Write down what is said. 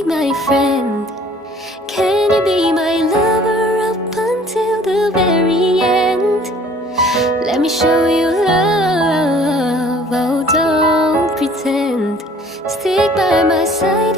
be my friend? Can you be my lover up until the very end? Let me show you love, oh don't pretend. Stick by my side.